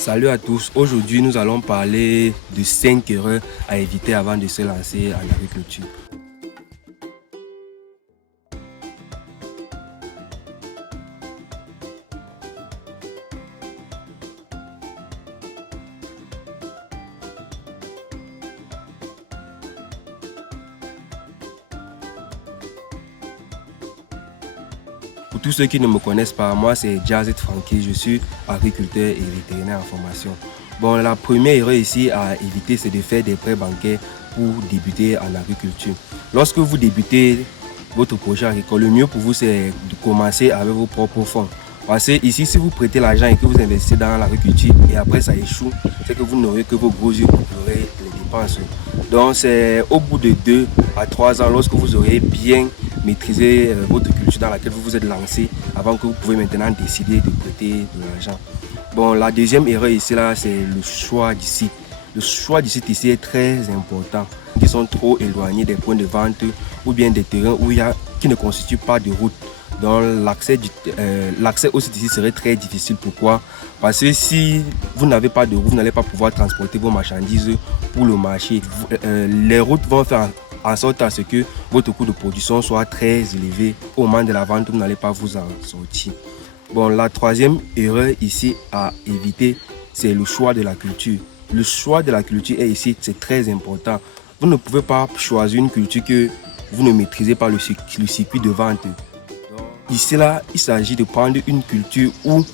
Salut à tous, aujourd'hui nous allons parler de 5 erreurs à éviter avant de se lancer en agriculture. Pour tous ceux qui ne me connaissent pas, moi c'est Jazit Franky, je suis agriculteur et vétérinaire en formation. Bon, la première erreur ici à éviter, c'est de faire des prêts bancaires pour débuter en agriculture. Lorsque vous débutez votre projet agricole, le mieux pour vous c'est de commencer avec vos propres fonds. Parce que ici, si vous prêtez l'argent et que vous investissez dans l'agriculture et après ça échoue, c'est que vous n'aurez que vos gros yeux pour pleurer les dépenses. Donc c'est au bout de 2 à 3 ans, lorsque vous aurez bien maîtrisé votre culture dans laquelle vous vous êtes lancé, avant que vous pouvez maintenant décider de prêter de l'argent. Bon, la deuxième erreur ici, là, c'est le choix du site. Le choix du site ici est très important. Qui sont trop éloignés des points de vente ou bien des terrains qui ne constituent pas de route. Donc l'accès au site ici serait très difficile. Pourquoi? Parce que si vous n'avez pas de route, vous n'allez pas pouvoir transporter vos marchandises pour le marché. Les routes vont faire en sorte à ce que votre coût de production soit très élevé. Au moment de la vente, vous n'allez pas vous en sortir. Bon, la troisième erreur ici à éviter, c'est le choix de la culture. Le choix de la culture est ici, c'est très important. Vous ne pouvez pas choisir une culture que vous ne maîtrisez pas le circuit de vente. Ici, là, il s'agit de prendre une culture où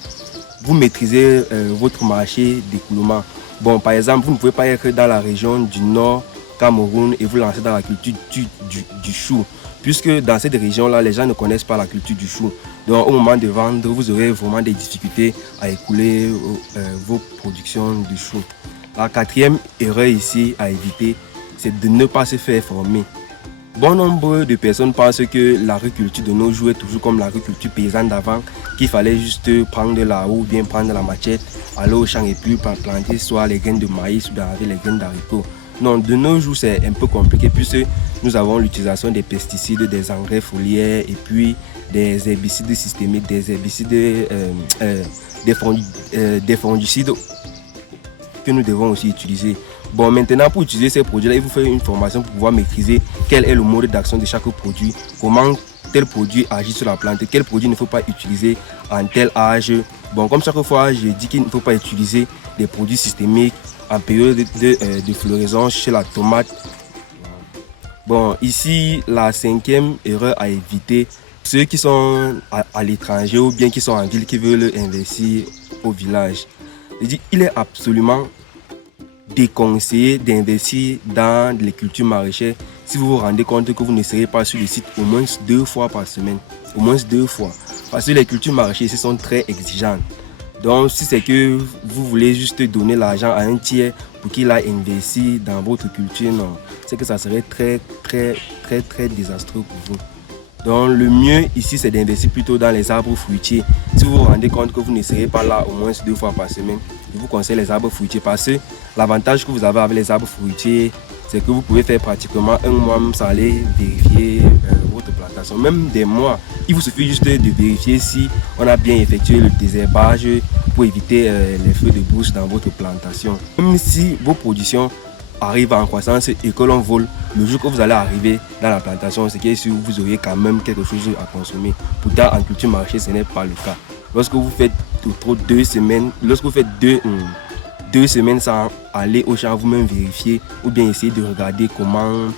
vous maîtrisez votre marché d'écoulement. Bon, par exemple, vous ne pouvez pas être dans la région du Nord, Cameroun, et vous lancer dans la culture du chou. Puisque dans cette région-là, les gens ne connaissent pas la culture du chou. Donc, au moment de vendre, vous aurez vraiment des difficultés à écouler vos productions de chou. La quatrième erreur ici à éviter, c'est de ne pas se faire former. Bon nombre de personnes pensent que l'agriculture de nos jours est toujours comme l'agriculture paysanne d'avant, qu'il fallait juste prendre la ou bien prendre la machette, aller au champ et puis planter soit les graines de maïs ou bien avec les graines d'haricots. Non, de nos jours c'est un peu compliqué puisque nous avons l'utilisation des pesticides, des engrais foliaires et puis des herbicides systémiques, des herbicides, des fongicides que nous devons aussi utiliser. Bon, maintenant pour utiliser ces produits-là, il vous faut une formation pour pouvoir maîtriser quel est le mode d'action de chaque produit, comment tel produit agit sur la plante, quel produit il ne faut pas utiliser en tel âge. Bon, comme chaque fois, je dis qu'il ne faut pas utiliser des produits systémiques en période de floraison chez la tomate. Bon, ici, la cinquième erreur à éviter, ceux qui sont à l'étranger ou bien qui sont en ville, qui veulent investir au village. Je dis, il est absolument déconseillé d'investir dans les cultures maraîchères si vous vous rendez compte que vous ne serez pas sur le site au moins 2 fois par semaine. Au moins 2 fois. Parce que les cultures maraîchères ici sont très exigeantes. Donc si c'est que vous voulez juste donner l'argent à un tiers pour qu'il a investi dans votre culture, non. C'est que ça serait très désastreux pour vous. Donc le mieux ici c'est d'investir plutôt dans les arbres fruitiers. Si vous vous rendez compte que vous ne serez pas là au moins 2 fois par semaine, je vous conseille les arbres fruitiers parce que l'avantage que vous avez avec les arbres fruitiers, c'est que vous pouvez faire pratiquement un mois sans aller vérifier votre plantation. Même des mois, il vous suffit juste de vérifier si on a bien effectué le désherbage pour éviter les feux de brousse dans votre plantation. Même si vos productions arrive en croissance et que l'on vole, le jour que vous allez arriver dans la plantation, c'est que vous auriez quand même quelque chose à consommer. Pourtant, en culture maraîchère, ce n'est pas le cas. Lorsque vous faites trop 2 semaines, lorsque vous faites 2 semaines sans aller au champ, vous-même vérifier ou bien essayer de regarder comment